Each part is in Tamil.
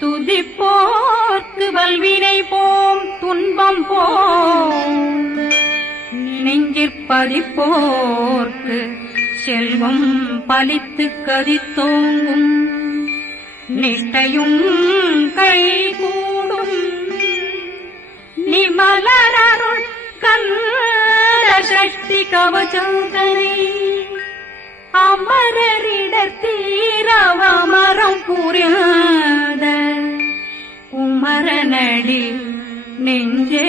துதிப்போர்க்கு வல்வினை போம் துன்பம் போம் நெஞ்சிற்பதிப்போர்க்கு செல்வம் பலித்து கதித்தோங்கும் நிஷ்டையும் கைகூடும் நிமலரருள் கந்த சக்தி கவசந்தனை அமரரிடத்தீரவமரம் புரியாத குமரனடி நெஞ்சே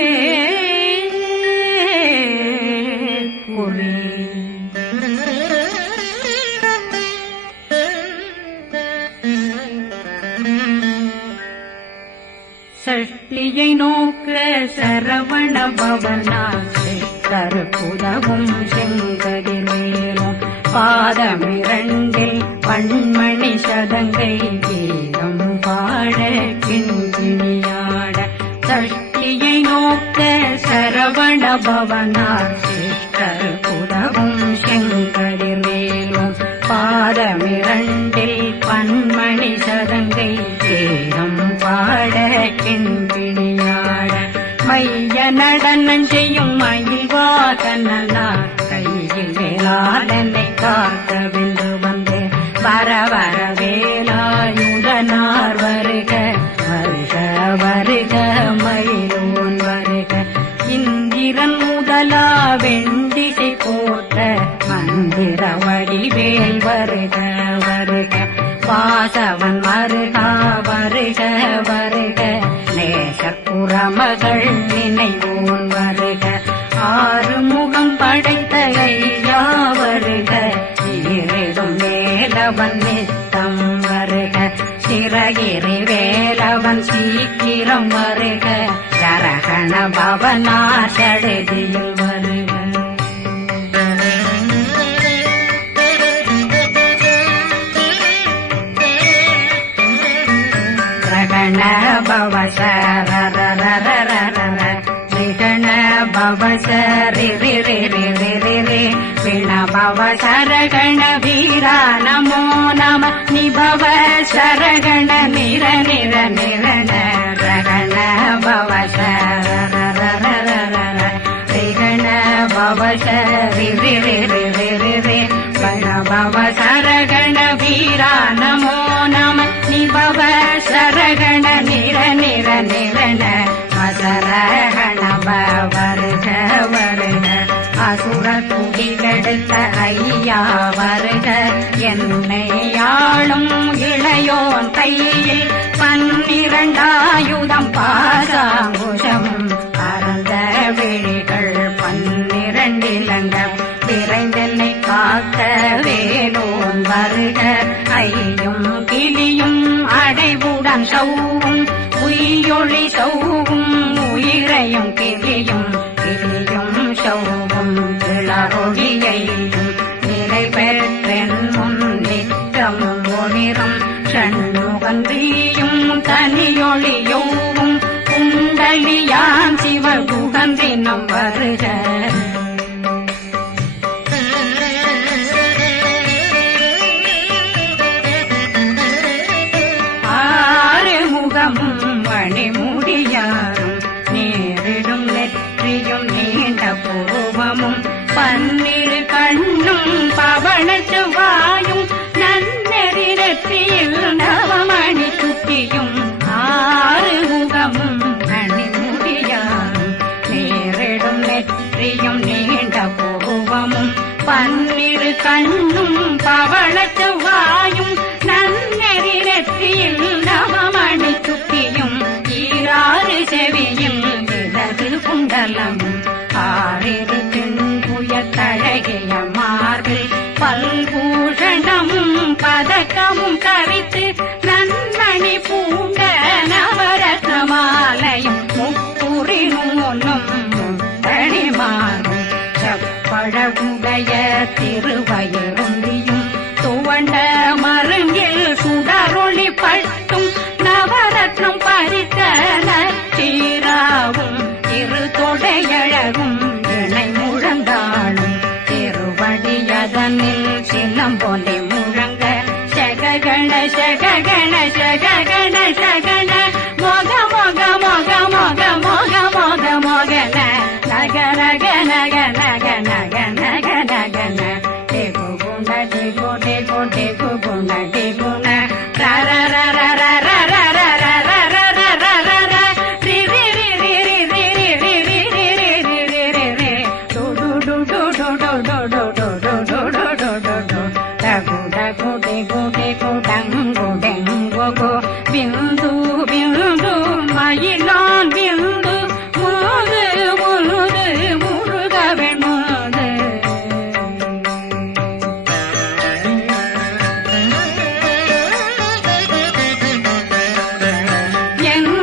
பொறி சஷ்டியை நோக்க சரவண பவனாசை கருப்புதவும் செங்கதிர்வேலும் பாதமிரண்டில் பண்மணி சதங்கை கீதம் பாட கிண்கிணியாட சஷ்டியை நோக்க சரவண பவனாசை கருப்புதவும் செங்கதிர்வேலும் பாதமிரண்டில் பண்மணி சதங்கை கீதம் பாட கிண்கிணியாட மைய நடனம் செய்யும் மயில்வாகனார் கையில் வேளாளனை காக்க வென்று வந்து வர வர வேலாயுதனார் வருக வருக வருக மயிலோன் வருக இந்திரன் முதலா வெண்டிசை போட்ட மந்திர வடிவேல் வருக வருக வாசவன் வருகா வருக வருக நேசப்புறமகள் நினைவோன் வருக ஆறுமுகம் படைத்த ஐயா வருக ஈரிடும் வேலவன் நித்தம் வருக சிறகிரி வேலவன் சீக்கிரம் வருக ஜரகண பவனார் சடுதியில் வருக ரகண பவசரரரரரரர ரிகண பவசரிரிரிரிரிரிரி விண பவசரகண வீரா நமோ நம நிபவ சரகண நிர நிர நிரண ரகண பவசரரரரரர ரிகண பவசரிரிரிரிரிரி விண பவசரகண வீரா நமோ நம நிபவ சரகண நிர நிர நிரண அசரகண வருக வருக அசுர குடிகெடுத்த ஐயா வருக என்னை ஆளும் இளையோன் கையில் 12 பாசாங்குஷமும் பரந்த விழிகள் 12 இலங்க விரைந்தென்னை காக்க வேலோன் வருக ஐயும் கிளியும் அடைவுடன் சௌவும் உயிரொளி சௌவும் உயிரையும் கிளியும் கிளியும் சௌவும் கிளரொளியையும் நிலை பெற்றென் முன் நித்தம் ஒளிரும் சண்முகந்தியும் தனியொளியோவும் குண்டலியான் சிவகுகந்தினம் வருக மணிமுடியாரும் நேரிடும் நெற்றியும் நீண்ட பூவமும் 12 கண்ணும் பவனத்து வாயும் நன்னெறி நெற்றியில் நவமணி சுட்டியும் 6 முகமும் மணிமுடியாரும் நேரிடும் நெற்றியும் நீண்ட பூவமும் 12 கண்ணும் பவனத்து வாயும் நன்னெறி நெற்றியில் நவமணி சுட்டியும் 6 செவியும் இடது குண்டலமும் 6 தின்புய தழகிய மார்பில் பல்பூஷணமும் பதக்கமும் தரித்து நன்மணி பூண்ட நவரத்ன மாலையும் முப்புரி நூலும் முத்தணிமாறும் செப்பழகுடைய திருவயருந்தியும் துவண்ட மருங்கில் சுடரொளி பட்டும் நவரத்னம் பறித்த நச்சீராவும் இரு தொடையழகும் இணை முழந்தாளும் திருவடியதனில் சிலம்பொலி முழங்க சககண சககண சககண சகண டிகு டிகு டிகு குண டிகுண ரர ரர ரர ரர ரர ரர ரி ரி ரி ரி ரி ரி ரி ரி ரி ரி ரி ரி ரி டு டு டு டு டு டு டு டு டு டு டு டு டு டு டகு டகு டிகு டிகு டங்கு டெங்கு கு பிந்து பிந்து மயிலான் பிந்து முழுது முழுது முழுகவன் முழுது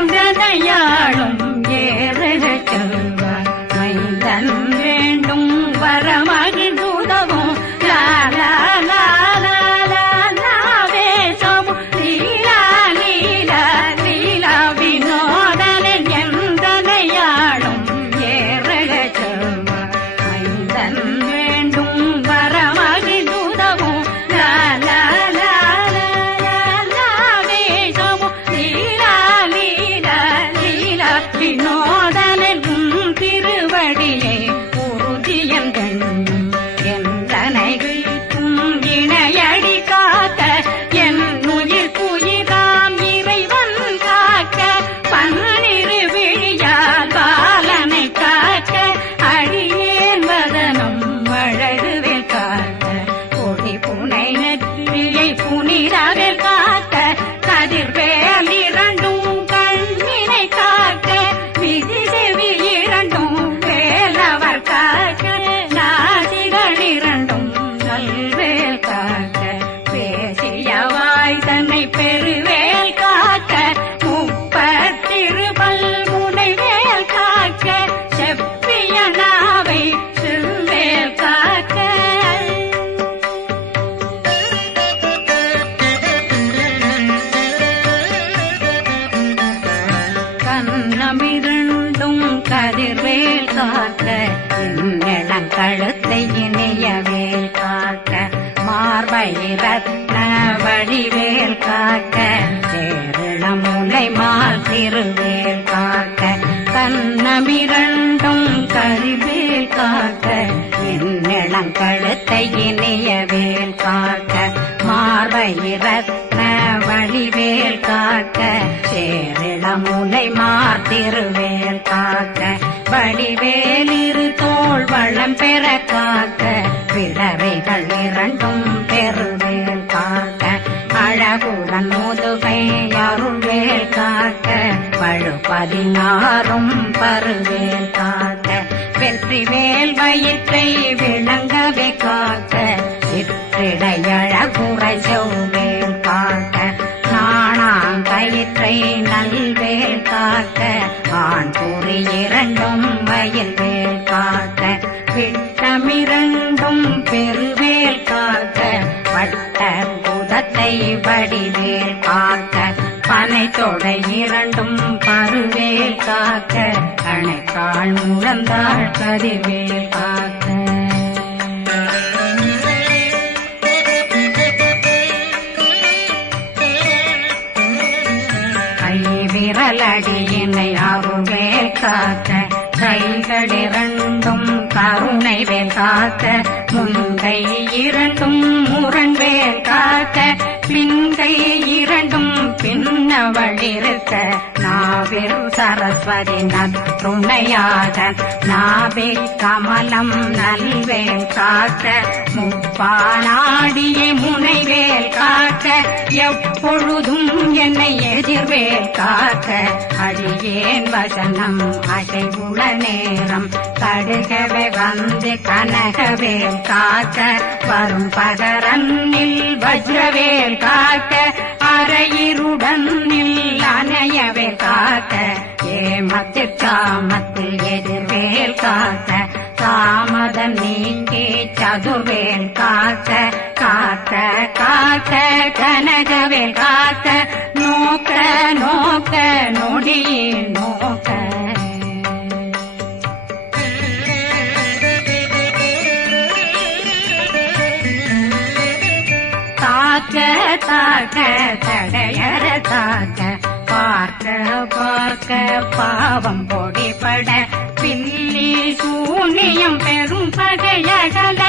எந்தனையாளும் ஏறுக செல்வார் மைந்தன் வேண்டும் வரமகிழ்ந்துதவும் லா லா லா லா லா லாவேசமும் லீலா லீலா லீலா வினோதனன் எந்தனையாளும் ஏறுக செல்வார் மைந்தன் வேண்டும் வரமகிழ்ந்துதவும் லா லா லா லா லா லாவேசமும் லீலா லீலா லீலா வினோதனன் திருவடியை உறுதியம் கண்ணும் எந்தனைகளுக்கும் இணையடி காக்க என் உயிர் புயிராம் இறைவன் காக்க பன்னிரு விழியால் பாலனை காக்க அடியேன் வதனம் அழகுவில் காக்க கொடி புனை நெற்றியை புனிதவில் காக்க கதிர்வேல் இரண்டும் கண்ணினை காக்க விதி செவி இரண்டும் வேலவர் காக்க நாசிகள் இரண்டும் நல்வேல் காக்க பேசிய வாய் தன்னை பெருவேல் காக்க முப்பத்திருபல் முனைவேல் காக்க செப்பிய நாவை செல்வேல் காக்க கண்ணமிரண்டும் கதிர்வேல் காக்க இளங்கழுத்தை இணையவேல் காக்க மார்பை ரத்ன வடிவேல் காக்க சேரணமுலை மால் திருவேல் காக்க கண்ணமிரண்டும் கதிர்வேல் காக்க இளங்கழுத்தை இணையவேல் காக்க மார்பை ரத்ன வடிவேல் காக்க சேரணமுலை மால் திருவேல் காக்க வடிவேல் இரு தோள் வளம் பெற காக்க பிறவைகள் இரண்டும் பெருவேல் காக்க அழகுடன் முதுகை அருள்வேல் காக்க வழு 16 பருவேல் காக்க வெற்றிவேல் வயிற்றை விளங்கவே காக்க சிற்றிடையழகுறை செவ்வேல் காக்க நாணாங்கயிற்றை நல்வேல் காக்க ஆண் குறி இரண்டும் வயல்வேல் காக்க விட்டமிரண்டும் பெருவேல் காக்க வட்ட குதத்தை வடிவேல் காக்க பனை தொடை இரண்டும் பருவேல் காக்க கணைக்கால் முழந்தாள் கதிர்வேல் காக்க விரலடியினை அருள்வேல் காக்க கைகளிரண்டும் கருணை வேல் காக்க முன்கை இரண்டும் முரண்வேல் காக்க பின்கை இரண்டும் பின்னவளிருக்க நாவில் சரஸ்வதி நற்றுணையாக நாவே கமலம் நல்வேல் காக்க முப்பானாடியை முனைவேல் காக்க எப்பொழுதும் என்னை எதிர்வேல் காக்க அடியேன் வசனம் அசைவுள நேரம் கடுகவே வந்து கனகவேல் காக்க வரும் பகரன்னில் வஜ்ரவேல் காக்க அரையிருடன் அணையவேல் காக்க ஏமத்தில் காமத்தில் எதிர்வேல் காக்க தாமதம் நீங்கி சதுர்வேல் காக்க காக்க காக்க கனகவேல் காக்க நோக்க நோக்க நொடியில் நோக்க தாக்க தாக்க தடையற தாக்க பார்க்க பார்க்க பாவம் பொடிபட பில்லி சூனியம் பெரும் பகையகல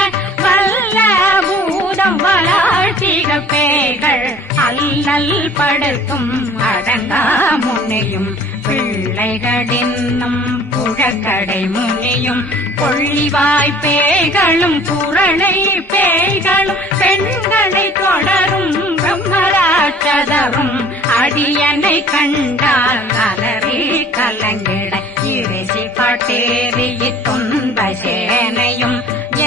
வல்ல அல்ல பூதம் வளாழ்த்திக பேய்கள் அல்லல் படுத்தும் அடங்கா முனையும் பிள்ளைகளின்னும் புழக்கடை முனியும் கொள்ளிவாய் பேய்களும் குரளை பேய்களும் பெண்களை தொடரும் பிரம்மராட்சதரும் அடியனை கண்டால் அலறி கலங்கிட இரிசி பட்டேறி துன்ப சேனையும்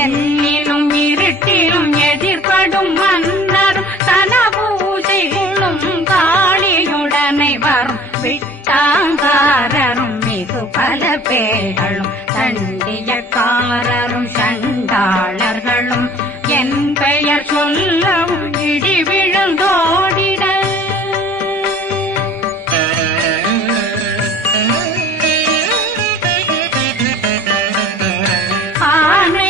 என்னிலும் இருட்டிலும் எதிர்படும் மன்னரும் தன பூஜைகளும் காளியுடனை வரும் விட்டாங்காரரும் மிகு பல பேர்களும் சண்டியக்காரரும் சண்டாளர்களும் என் பெயர் சொல்லவும் இடி விழுந்தோடிட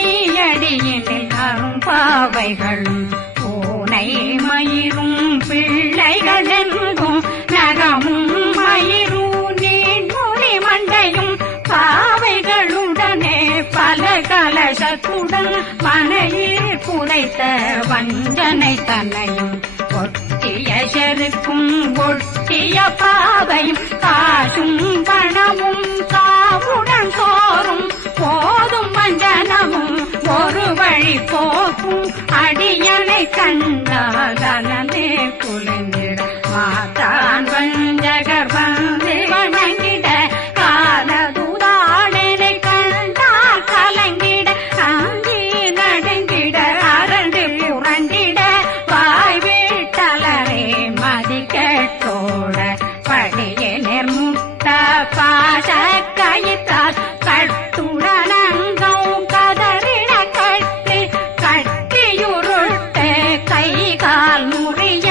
ஆனையடியினில் அரும்பாவைகளும் பூனை மயிரும் பிள்ளைகளெங்கும் நகமும் மயிரும் நீண்முடி மண்டையும் பாவைகளுடனே பல கலசத்துடன் மனையில் புதைத்த வஞ்சனை தன்னையும் ஒட்டிய செருக்கும் ஒட்டிய பாவையும் காசும் பணமும் சாவுடன் சோறும் போதும் வஞ்சனமும் ஒரு வழி போக்கும் அடியனை கண்டால் அனந்தே குளிர்ந்திட மாத்தான் வஞ்சகர் வந்து வணங்கிட காலதுதாடனை கண்டால் கலங்கிட அங்கி நடுங்கிட அரண்டு புரண்டிட வாய் வீட்டலரே மதி கேட்டோட படியே நிர்முட்ட பாச கயித்தால் கட்டுடனங்கும் கதறிட கட்டு கட்டியுருட்டு கை கால் முறிய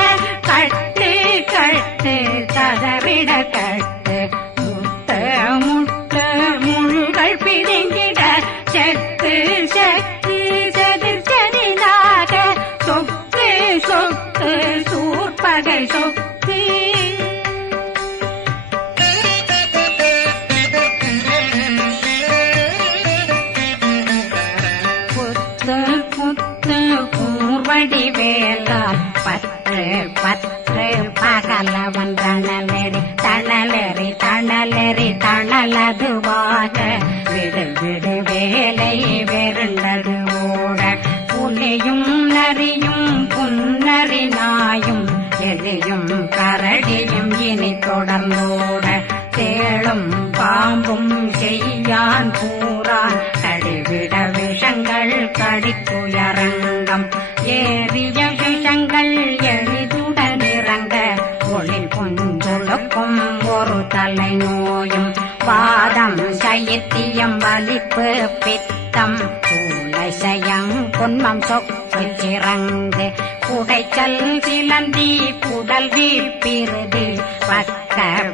கட்டு கட்டு கதறிட கட்டு முட்டு முட்டு முள்கள் பிதுங்கிட செத்து செத்து செதிர் செதிலாக சொக்கு சொக்கு சூர்பகை சொக்கு கூர்வடி வேலால் பற்று பற்று பகலவன் தணலெறி தணலெறி தணலெறி தணலதுவாக விடு விடு வேலை வெருண்டது ஓட புலியும் நரியும் புன்னரி நாயும் எலியும் கரடியும் இனி தொடர்ந்தோட தேளும் பாம்பும் செய்யான் கூறான் கடிவிட விஷங்கள் கடிக்குயரங்கம் ஏறிய விஷங்கள் எளிதுடன் இறங்க ஒளில் கொஞ்சொழுக்கும் ஒரு தலை நோயும் பாதம் சைத்தியம் வலிப்பு பித்தம் சூளைசயம் பொன்மம் சொக்கு சிறங்கு குடைச்சல் சிலந்தி குடல் வீப்பிருதி பக்க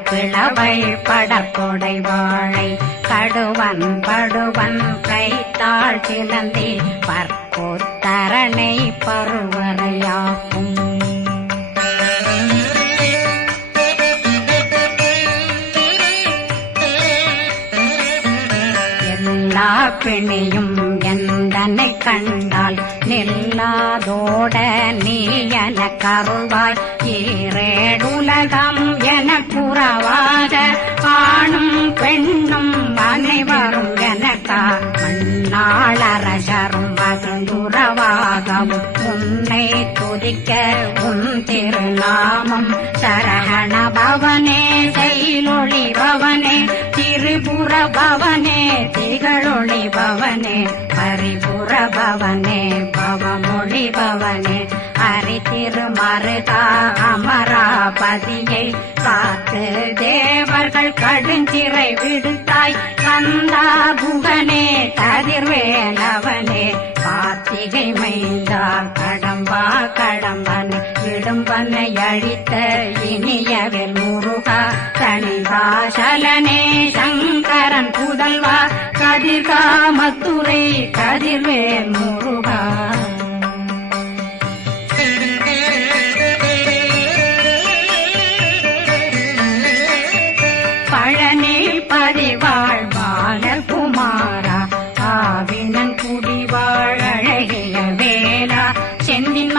பிளவை படற்கொடை வாழை கடுவன் படுவன் கைத்தாள் சிலந்தி பற்கோத்தரணை பருவரையாக்கும் எல்லா பிணியும் எந்தனை கண்டால் நில்லாதோட நீ என கருள்வாய் ஈரேடுலகம் என புறவாத ஆணும் பெண்ணும் அனைவரும் எனக்கா மண்ணாளரசரும் மகிழ்ந்துறவாகவும் உன்னை துதிக்க உன் திருநாமம் சரகண பவனே செயலொளி பவனே திரிபுர பவனே திகழொளி பவனே பரிபுர பவனே பவமொழி பவனே ஹரி திருமருகா அமராபதியை காத்து தேவர்கள் கடுஞ்சிறை விடுத்தாய் கந்தா புகனே கதிர்வேலவனே கார்த்திகை மைந்தா கடம்பா கடம்பனை இடும்பனை அழித்த இனியவில் முருகா தனிவாசலனே சங்கரன் புதல்வா கதிர்காமத்துறை கதிர்வேல் முருகா பழனி பதிவாழ் பாலகுமாரா ஆவினன் குடிவாழ் அழகிய வேல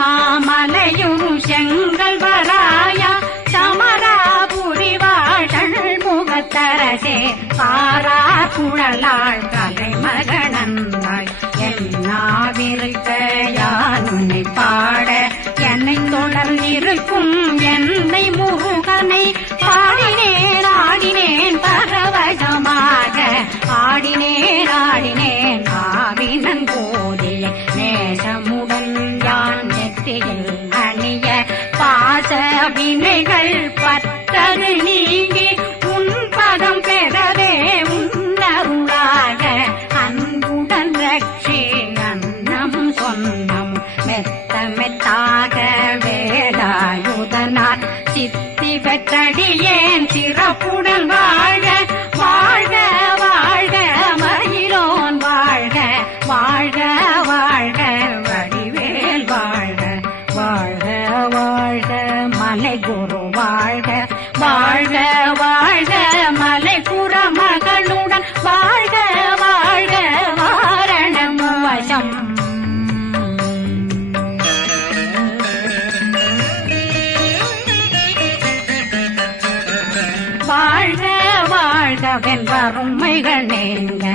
மாமலையும் செங்கல் வராயா சமராபுரி வாழல் முகத்தரசே பாரா குழலாள் கலைமகனந்தாய் என்னாவிருக்க யான் உன்னை பாட என்னை தொடர் இருக்கும் என்னை முருகனை பாடினேன் ஆடினேன் பரவசமாக ஆடினேன் ஆடினேன் ஆவினன் போதிய நேசமுடன் யான் நெற்றியில் அணிய பாச வினைகள் பற்றது நீங்கி உன் பதம் பெறவே உன்னருளாக அன்புடன் ரட்சி அன்னம் சொன்னம் மெத்த மெத்தாக வேலாயுதனார் சித்தி பெற்றடியேன் சிறப்புடன் வாழ வாழ்க வாழ்க மயிலோன் வாழ்க வாழ்க வாழ்க வடிவேல் வாழ்க வாழ்க வாழ்க மலை குரு வாழ்க வாழ்க வாழ்க மலை புற மகளுடன் வாழ்க வாழ்க வாரணம் வசம் வாழ்க வாழ்கவென் வறுமைகள் நீங்க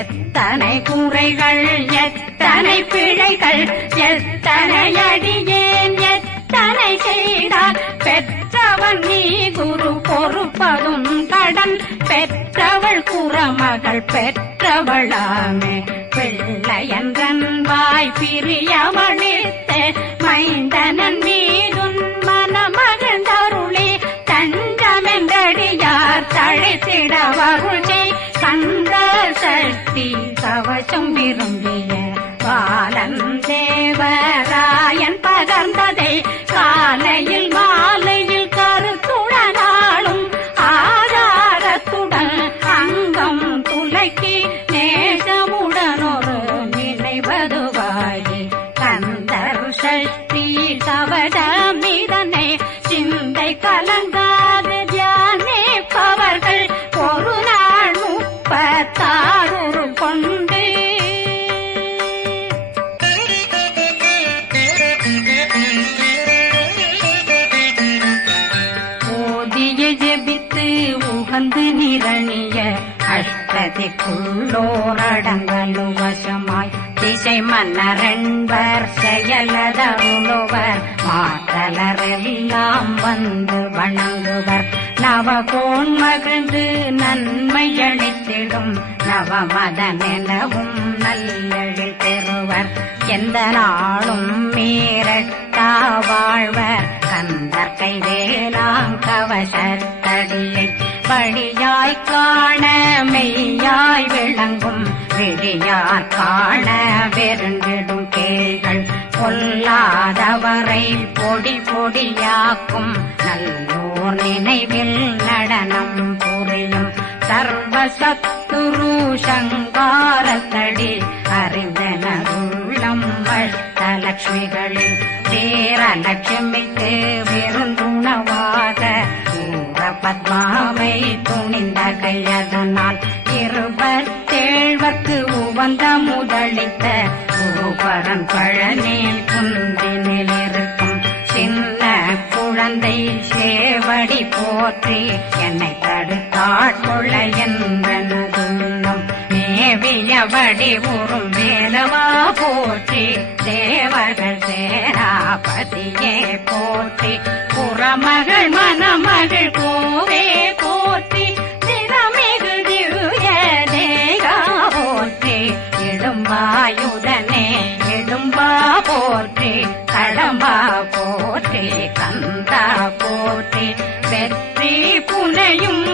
எத்தனை குறைகள் எத்தனை பிழைகள் எத்தனை அடியேன் எத்தனை செய்தார் பெற்றவன் நீ குரு பொறுப்பதும் கடன் பெற்றவள் குறமகள் பெற்றவளாமே பிள்ளையன்றன் வாய் பிரியமளித்த மைந்தனன் மீதுன் மனமகந்தருளே தஞ்சமென்றடியார் தழைத்திட வருளே கந்த சக்தி கவசம் விரும்பிய பாலன் தேவராயன் பகர்ந்ததை காலையில் மாலையில் கருத்துடனாலும் ஆதாரத்துடன் அங்கம் துலக்கி நேசமுடனொரு நினைவதுவாகி கந்தர் சக்தி கவசமிதனை சிந்தை கலங்காது தியானிப்பவர்கள் ஒரு நாள் 36 கொண்டு ஓதிய ஜெபித்து உகந்து நிரணிய அஷ்டதிக்குள்ளோரடங்கலு வசமாய் திசை மன்னரென்பர் செயலதருளுவர் மாற்றலரெல்லாம் வந்து வணங்குவர் நவகோன் மகிழ்ந்து நன்மையளித்திடும் நவமதனெனவும் நல்லெழில் பெறுவர் எந்த நாளும் மீறட்டா வாழ்வர் கந்தர் கைவேலாம் கவசத்தடியை படியாய் காண மெய்யாய் விளங்கும் விழியார் காண வெருண்டிடும் கேள்கள் கொல்லாதவரை பொடி பொடியாக்கும் நல்லோர் நினைவில் நடனம் புரியும் சர்வசத்துரு சங்காரத்தடி அறிந்தனருள்ளம் வஷ்டலட்சுமிகளில் சேரலட்சுமிக்கு விருந்துணவாக பத்மாவை துணிந்த கையதனால் 27 உவந்த முதலித்த பூபரன் பழனில் குந்தினில் இருக்கும் சின்ன குழந்தை சேவடி போற்றி என்னை தடுத்தாட்கொள்ள என்பனதுள்ளம் மேவியபடி உறும் வேலவா போற்றி தேவர்கள் சேராபதியே போற்றி புறமகள் மணமகள் கோவே போற்றி திறமிகு திவ்ய தேகா போற்றி இடும்பாயுதனே இடும்பா போற்றி கடம்பா போற்றி கந்தா போற்றி வெற்றி புனையும்